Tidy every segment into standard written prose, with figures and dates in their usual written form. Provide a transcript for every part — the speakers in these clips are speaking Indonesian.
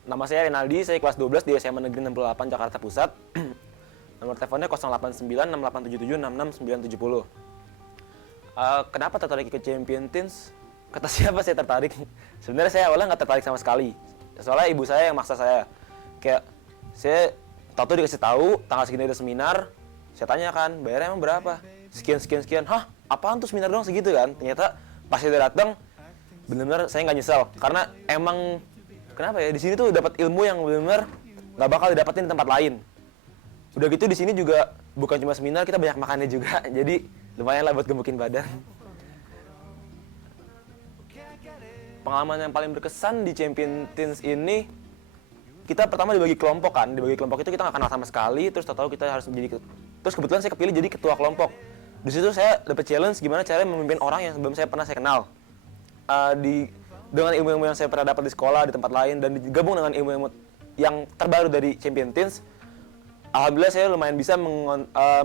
Nama saya Renaldi, saya kelas 12 di SMA Negeri 68 Jakarta Pusat. Nomor teleponnya 089687766970. Kenapa tertarik ikut Champion Teens? Kata siapa saya tertarik? Sebenarnya saya awalnya nggak tertarik sama sekali. Soalnya ibu saya yang maksa saya. Kayak saya tahu dikasih tahu tanggal segini ada seminar. Saya tanya kan, bayarnya emang berapa? Sekian. Hah? Apaan tuh seminar doang segitu kan? Ternyata pas saya datang, benar-benar saya nggak nyesel. Karena emang kenapa ya? Di sini tuh dapat ilmu yang benar-benar nggak bakal didapetin di tempat lain. Udah gitu di sini juga bukan cuma seminar, kita banyak makannya juga. Jadi lumayan lah buat gemukin badan. Pengalaman yang paling berkesan di Champion Teens ini, kita pertama dibagi kelompok kan. Dibagi kelompok itu kita nggak kenal sama sekali, terus tahu kita harus menjadi terus kebetulan saya kepilih jadi ketua kelompok. Di situ saya dapat challenge gimana cara memimpin orang yang sebelum saya kenal. Dengan ilmu-ilmu yang saya pernah dapat di sekolah, di tempat lain, dan digabung dengan ilmu-ilmu yang terbaru dari Champion Teens, alhamdulillah saya lumayan bisa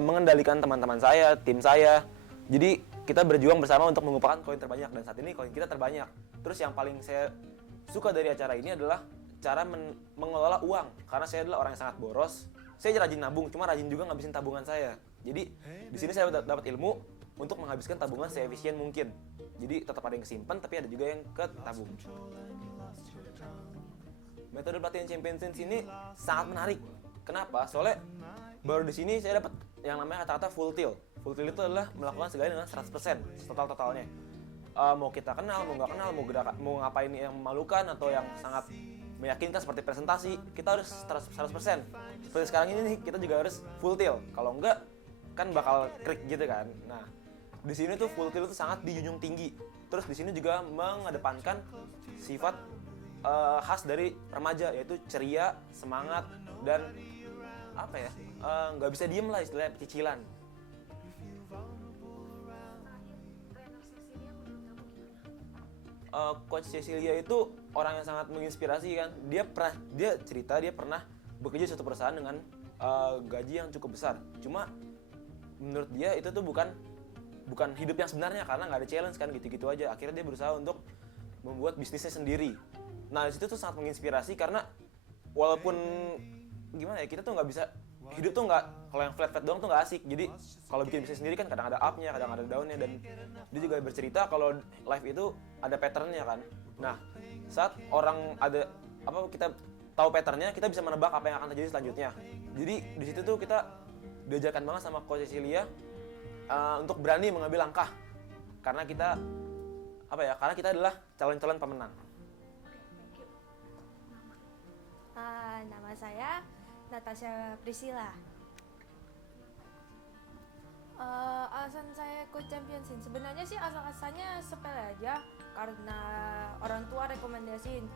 mengendalikan teman-teman saya, tim saya. Jadi kita berjuang bersama untuk mengumpulkan koin terbanyak, dan saat ini koin kita terbanyak. Terus yang paling saya suka dari acara ini adalah cara mengelola uang, karena saya adalah orang yang sangat boros. Saya rajin nabung, cuma rajin juga ngabisin tabungan saya. Jadi di sini saya dapat ilmu untuk menghabiskan tabungan seefisien mungkin. Jadi tetap ada yang kesimpan, tapi ada juga yang ketabung. Metode pelatihan Champion Teens ini sangat menarik. Kenapa? Soalnya baru di sini saya dapat yang namanya kata-kata full tilt. Full tilt itu adalah melakukan segalanya dengan 100% totalnya. Mau kita kenal, mau nggak kenal, mau ngapain yang memalukan atau yang sangat meyakinkan seperti presentasi, kita harus 100%. Seperti sekarang ini nih, kita juga harus full tilt. Kalau enggak, kan bakal krik gitu kan. Nah, di sini tuh full tilt itu sangat dijunjung tinggi. Terus di sini juga mengedepankan sifat khas dari remaja, yaitu ceria, semangat, dan apa ya, nggak bisa diem lah, istilahnya pecicilan. Coach Cecilia itu orang yang sangat menginspirasi kan. Dia cerita dia pernah bekerja di suatu perusahaan dengan gaji yang cukup besar. Cuma menurut dia itu tuh bukan hidup yang sebenarnya, karena nggak ada challenge kan, gitu-gitu aja. Akhirnya dia berusaha untuk membuat bisnisnya sendiri. Nah, di situ tuh sangat menginspirasi karena walaupun gimana ya, kita tuh nggak bisa hidup tuh nggak, kalau yang flat doang tuh nggak asik. Jadi kalau bikin bisnis sendiri kan kadang ada up-nya, kadang ada down-nya, dan dia juga bercerita kalau life itu ada pattern-nya kan. Nah, saat orang ada kita tahu pattern-nya, kita bisa menebak apa yang akan terjadi selanjutnya. Jadi di situ tuh kita diajarkan banget sama Coach Cecilia untuk berani mengambil langkah, karena kita adalah calon-calon pemenang. Nama saya Natasha Priscilla. Alasan saya ikut Champion Teens sebenarnya sih asal-asalnya sepele aja, karena orang tua rekomendasiin.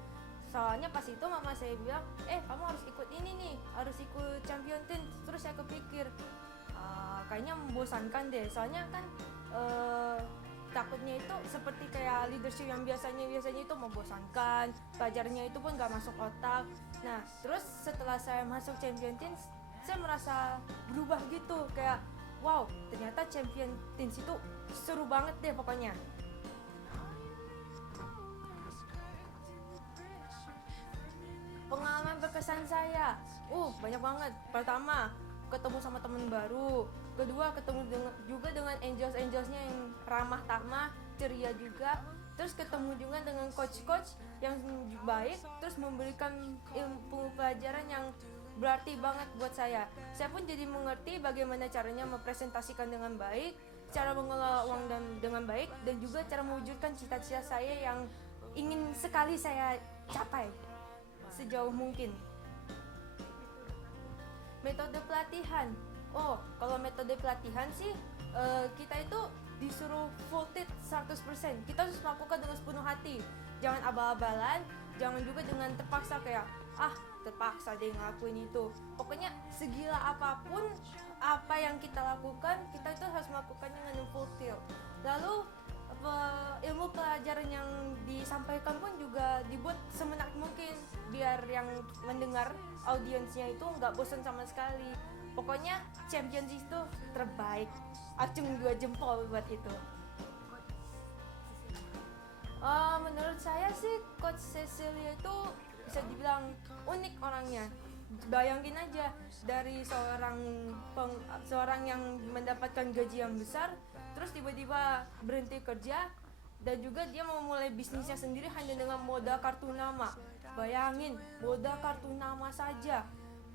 Soalnya pas itu mama saya bilang, kamu harus ikut ini nih, harus ikut Champion Teens. Terus saya kepikir, kayaknya membosankan deh. Soalnya kan takutnya itu seperti kayak leadership yang biasanya itu membosankan, pelajarnya itu pun gak masuk otak. Nah, terus setelah saya masuk Champion Teens, saya merasa berubah gitu, kayak wow, ternyata Champion Teens itu seru banget deh pokoknya. Pengalaman berkesan saya, banyak banget. Pertama, ketemu sama teman baru. Kedua, ketemu juga dengan angels-angelsnya yang ramah tamah, ceria juga. Terus ketemu juga dengan coach-coach yang baik, terus memberikan ilmu pelajaran yang berarti banget buat saya. Saya pun jadi mengerti bagaimana caranya mempresentasikan dengan baik, cara mengelola uang dengan baik, dan juga cara mewujudkan cita-cita saya yang ingin sekali saya capai sejauh mungkin. Metode pelatihan. Kalau metode pelatihan sih kita itu disuruh full tilt 100%. Kita harus melakukan dengan sepenuh hati. Jangan abal-abalan, jangan juga dengan terpaksa kayak terpaksa deh ngelakuin itu. Pokoknya segila apapun apa yang kita lakukan, kita itu harus melakukannya dengan full tilt. Lalu ilmu pelajaran yang disampaikan pun juga dibuat semenarik mungkin, biar yang mendengar audiensnya itu nggak bosan sama sekali. Pokoknya Champion Teens itu terbaik. Acung 2 jempol buat itu. Menurut saya sih Coach Cecilia itu bisa dibilang unik orangnya. Bayangin aja dari seorang yang mendapatkan gaji yang besar, terus tiba-tiba berhenti kerja dan juga dia mau mulai bisnisnya sendiri hanya dengan modal kartu nama. Bayangin, modal kartu nama saja.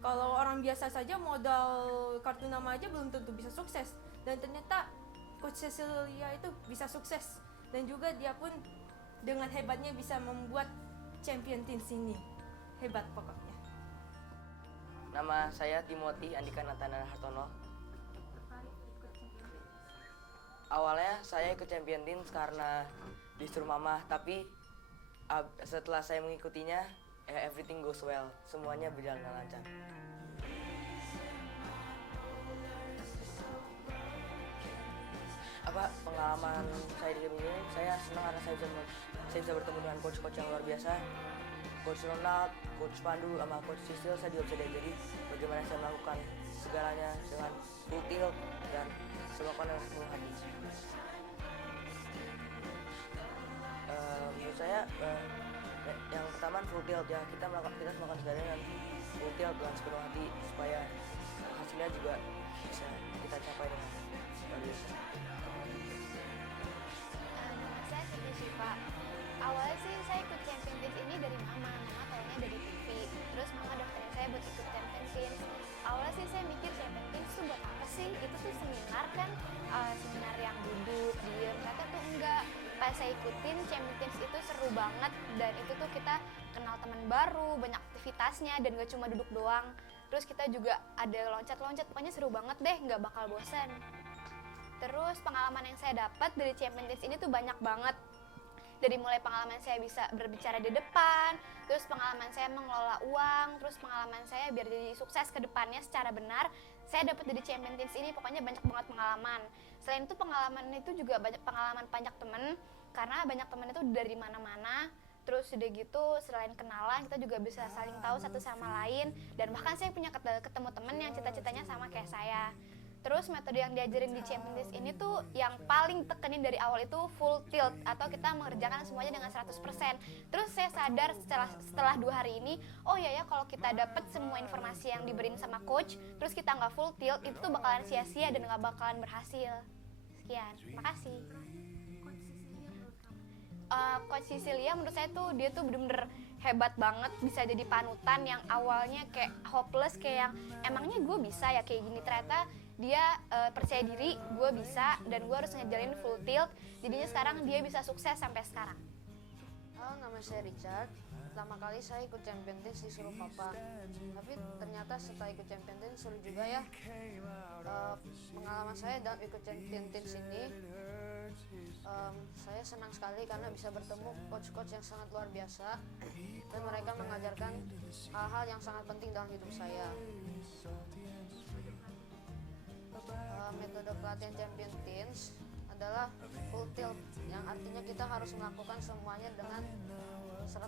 Kalau orang biasa saja modal kartu nama aja belum tentu bisa sukses. Dan ternyata Coach Cecilia itu bisa sukses. Dan juga dia pun dengan hebatnya bisa membuat champion team sini. Hebat pokoknya. Nama saya Timothy Andika Natana Hartono. Awalnya saya ikut Champion Teams karena disuruh mama, tapi setelah saya mengikutinya, everything goes well. Semuanya berjalan lancar. Pengalaman saya di Champion Teams, saya senang karena saya bisa bertemu dengan coach-coach yang luar biasa. Coach Ronald, Coach Pandu, sama Coach Sisil, saya juga bisa diajari bagaimana saya melakukan segalanya dengan full tilt dan melakukan dengan sepenuh hati. Menurut saya, yang pertama full tilt ya, kita melakukan segalanya dengan full tilt dengan sepenuh hati supaya hasilnya juga bisa kita capai dengan luar biasa. Saya Siti Syifa. Awalnya sih saya ikut Champion Teams ini dari mama taunya dari TV. Terus mama daftarin saya buat ikut Champion Teams. Awalnya sih saya mikir Champion Teams itu buat apa sih? Itu tuh seminar kan, seminar yang duduk, diem. Ternyata tuh enggak. Pas saya ikutin Champion Teams itu seru banget. Dan itu tuh kita kenal teman baru, banyak aktivitasnya dan gak cuma duduk doang. Terus kita juga ada loncat-loncat, pokoknya seru banget deh, gak bakal bosan. Terus pengalaman yang saya dapat dari Champion Teams ini tuh banyak banget. Dari mulai pengalaman saya bisa berbicara di depan, terus pengalaman saya mengelola uang, terus pengalaman saya biar jadi sukses ke depannya secara benar, saya dapat dari Champion Teams ini, pokoknya banyak banget pengalaman. Selain itu pengalaman itu juga banyak pengalaman banyak temen, karena banyak temen itu dari mana-mana. Terus udah gitu, selain kenalan, kita juga bisa saling tahu satu sama lain, dan bahkan saya punya ketemu temen yang cita-citanya sama kayak saya. Terus metode yang diajarin di Champion Teams ini tuh yang paling tekenin dari awal itu full tilt atau kita mengerjakan semuanya dengan 100%. Terus saya sadar setelah 2 hari ini, oh ya kalau kita dapat semua informasi yang diberiin sama coach, terus kita nggak full tilt, itu tuh bakalan sia-sia dan nggak bakalan berhasil. Sekian, makasih. Coach Cecilia menurut saya tuh dia tuh bener-bener hebat banget, bisa jadi panutan yang awalnya kayak hopeless, kayak yang emangnya gue bisa ya kayak gini, ternyata dia percaya diri, gue bisa dan gue harus ngejalin full tilt, jadinya sekarang dia bisa sukses sampai sekarang. Halo, nama saya Richard. Pertama kali saya ikut Champion Teams disuruh papa, tapi ternyata setelah ikut Champion Teams seru juga ya. Pengalaman saya dalam ikut Champion Teams ini, saya senang sekali karena bisa bertemu coach-coach yang sangat luar biasa dan mereka mengajarkan hal-hal yang sangat penting dalam hidup saya. Metode pelatihan Champion Teams adalah full tilt, yang artinya kita harus melakukan semuanya dengan 100%.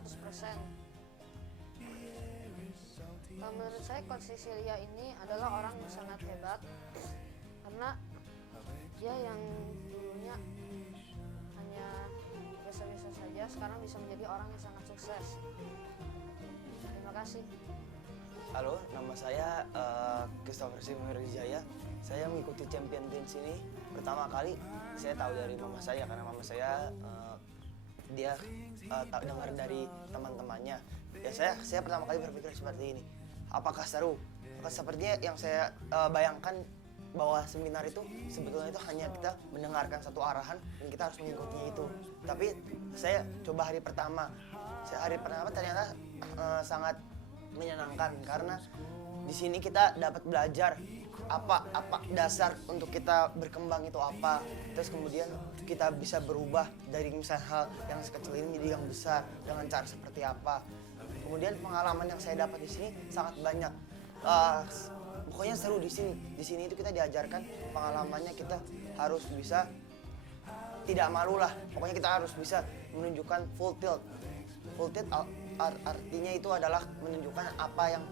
Menurut saya Coach Cecilia ini adalah orang yang sangat hebat karena dia yang dulunya hanya biasa-biasa saja sekarang bisa menjadi orang yang sangat sukses. Terima kasih. Halo, nama saya Christopher Simurijaya. Saya mengikuti Champion Teams ini pertama kali saya tahu dari mama saya, karena mama saya dia dengar dari teman-temannya. Ya saya pertama kali berpikir seperti ini. Apakah seru? Sepertinya yang saya bayangkan bahwa seminar itu sebetulnya itu hanya kita mendengarkan satu arahan dan kita harus mengikutinya itu. Tapi saya coba hari pertama ternyata sangat menyenangkan karena di sini kita dapat belajar apa dasar untuk kita berkembang itu apa, terus kemudian kita bisa berubah dari misalnya hal yang sekecil ini menjadi yang besar dengan cara seperti apa. Kemudian pengalaman yang saya dapat di sini sangat banyak. Pokoknya seru di sini. Di sini itu kita diajarkan pengalamannya, kita harus bisa tidak malu lah. Pokoknya kita harus bisa menunjukkan full tilt. Full tilt artinya itu adalah menunjukkan apa yang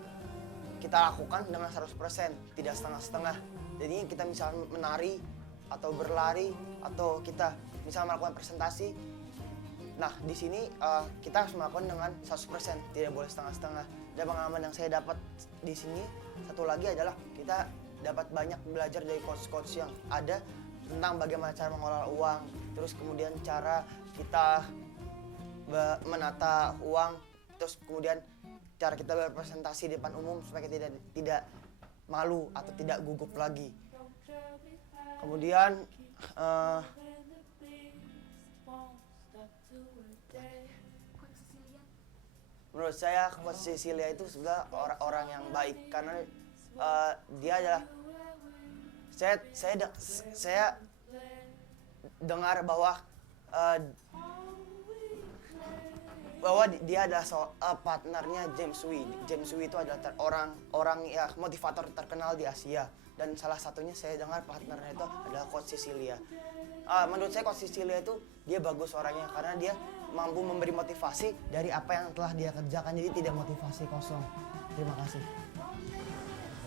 kita lakukan dengan 100%, tidak setengah-setengah. Jadi kita misalnya menari atau berlari atau kita misalnya melakukan presentasi, Nah, di sini kita harus melakukan dengan 100%, tidak boleh setengah-setengah. Dan pengalaman yang saya dapat di sini satu lagi adalah kita dapat banyak belajar dari coach-coach yang ada tentang bagaimana cara mengelola uang, terus kemudian cara kita menata uang, terus kemudian cara kita berpresentasi di depan umum supaya kita tidak malu atau tidak gugup lagi. Kemudian menurut saya Coach Cecilia itu sebenarnya orang yang baik karena dia adalah saya dengar bahwa dia adalah partnernya James Wee. James Wee itu adalah orang ya motivator terkenal di Asia, dan salah satunya saya dengar partnernya itu adalah Coach Cecilia. Menurut saya Coach Cecilia itu dia bagus orangnya karena dia mampu memberi motivasi dari apa yang telah dia kerjakan, jadi tidak motivasi kosong. Terima kasih.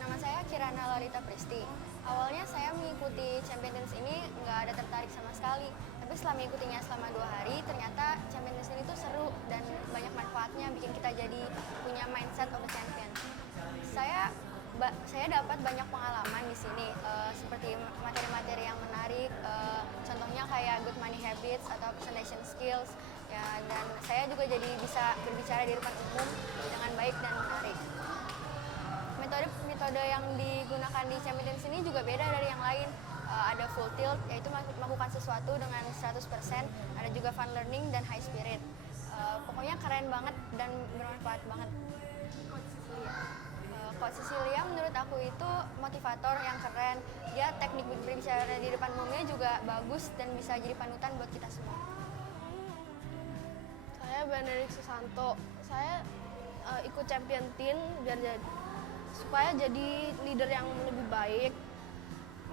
Nama saya Kirana Larita Pristi. Awalnya saya mengikuti Champions ini nggak ada tertarik sama sekali. Tapi setelah mengikutinya selama 2 hari, ternyata Champions ini tuh seru dan banyak manfaatnya, bikin kita jadi punya mindset of a champion. Saya dapat banyak pengalaman di sini, seperti materi-materi yang menarik, contohnya kayak good money habits atau presentation skills, ya, dan saya juga jadi bisa berbicara di depan umum dengan baik dan menarik. Metode yang digunakan di Champions ini juga beda dari yang lain. Ada full tilt, yaitu melakukan sesuatu dengan 100%, ada juga fun learning dan high spirit. Pokoknya keren banget dan bermanfaat banget. Coach Cecilia menurut aku itu motivator yang keren. Dia teknik berbicara di depan umumnya juga bagus dan bisa jadi panutan buat kita semua. Saya Benedict Susanto. Saya ikut champion team supaya jadi leader yang lebih baik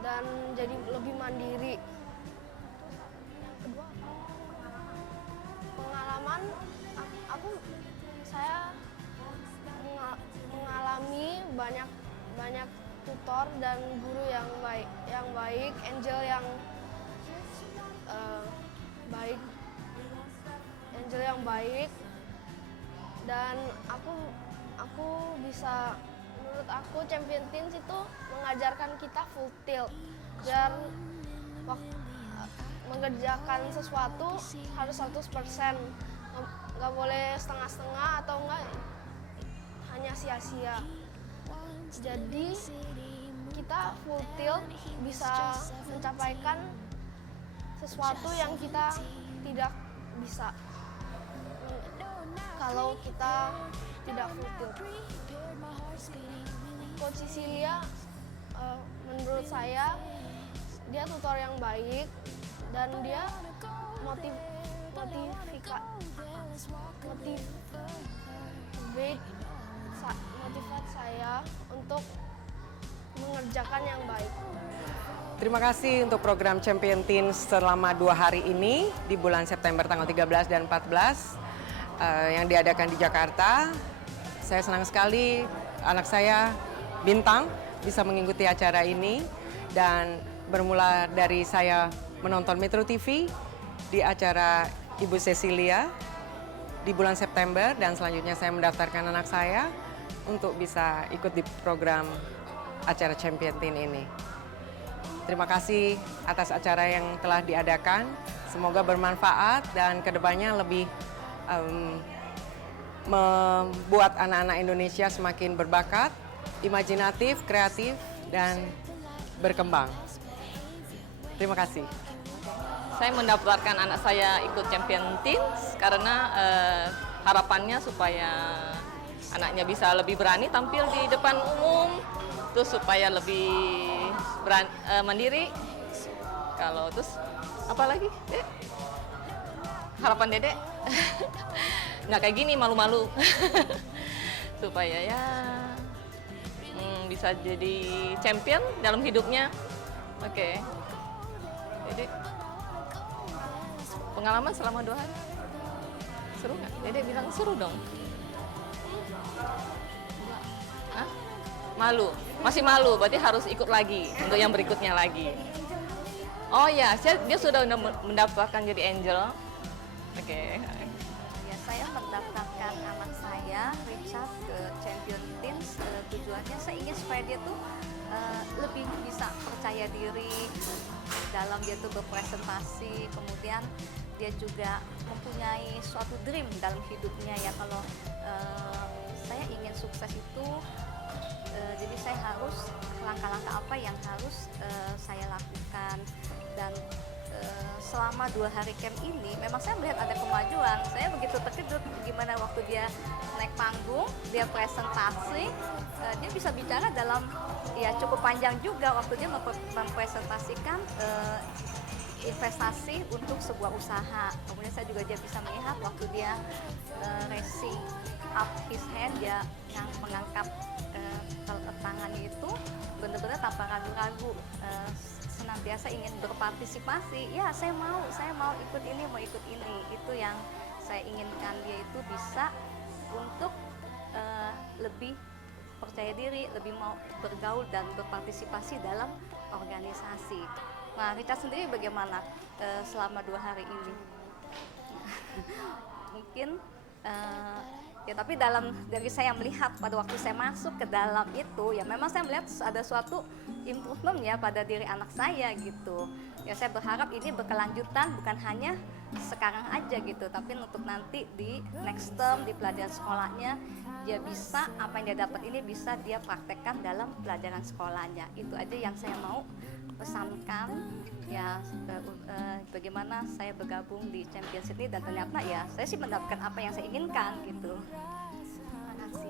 dan jadi lebih mandiri. Yang kedua, pengalaman saya mengalami banyak tutor dan guru yang baik, angel yang baik, dan aku bisa, menurut aku Champion Teens itu mengajarkan kita full tilt dan mengerjakan sesuatu harus 100%, nggak boleh setengah-setengah atau enggak hanya sia-sia. Jadi kita full tilt bisa mencapaikan sesuatu yang kita tidak bisa kalau kita tidak full tilt. Coach Cecilia menurut saya dia tutor yang baik dan dia motivate saya untuk mengerjakan yang baik. Terima kasih untuk program Champion Teens selama 2 hari ini di bulan September tanggal 13 dan 14 yang diadakan di Jakarta. Saya senang sekali anak saya Bintang bisa mengikuti acara ini, dan bermula dari saya menonton Metro TV di acara Ibu Cecilia di bulan September, dan selanjutnya saya mendaftarkan anak saya untuk bisa ikut di program acara Champion Teen ini. Terima kasih atas acara yang telah diadakan. Semoga bermanfaat dan kedepannya lebih membuat anak-anak Indonesia semakin berbakat, imajinatif, kreatif, dan berkembang. Terima kasih. Saya mendaftarkan anak saya ikut Champion Teens karena harapannya supaya anaknya bisa lebih berani tampil di depan umum, terus supaya lebih mandiri. Kalau terus apa lagi, Dek? Harapan Dedek nggak kayak gini, malu-malu. Supaya ya bisa jadi champion dalam hidupnya. Oke. Dedek, pengalaman selama 2 hari seru nggak? Dedek bilang seru dong. Hah? Malu, masih malu, berarti harus ikut lagi untuk yang berikutnya lagi. Oh ya, dia sudah mendaftarkan jadi angel. Oke. Ya, saya mendaftarkan anak saya Richard ke Champion Teens. Tujuannya saya ingin supaya dia tuh lebih bisa percaya diri dalam dia tuh berpresentasi, kemudian dia juga mempunyai suatu dream dalam hidupnya ya. Kalau saya ingin sukses itu, jadi saya harus langkah-langkah apa yang harus saya lakukan. Dan selama 2 hari camp ini memang saya melihat ada kemajuan. Saya begitu terkejut gimana waktu dia naik panggung, dia presentasi, dia bisa bicara dalam ya cukup panjang juga waktu dia mempresentasikan investasi untuk sebuah usaha. Kemudian saya juga dia bisa melihat waktu dia raising up his hand, dia yang mengangkat tangannya itu benar-benar tanpa ragu-ragu, senantiasa ingin berpartisipasi. Ya, saya mau ikut ini, mau ikut ini. Itu yang saya inginkan, dia itu bisa untuk lebih percaya diri, lebih mau bergaul dan berpartisipasi dalam organisasi. Nah, Richard sendiri bagaimana selama 2 hari ini? Mungkin ya, tapi dari saya melihat pada waktu saya masuk ke dalam itu, ya memang saya melihat ada suatu improvement ya pada diri anak saya gitu. Ya, saya berharap ini berkelanjutan, bukan hanya sekarang aja gitu, tapi untuk nanti di next term, di pelajaran sekolahnya, dia bisa apa yang dia dapat ini bisa dia praktekkan dalam pelajaran sekolahnya. Itu aja yang saya mau pesankan ya, bagaimana saya bergabung di Champions ini, dan ternyata ya saya sih mendapatkan apa yang saya inginkan gitu.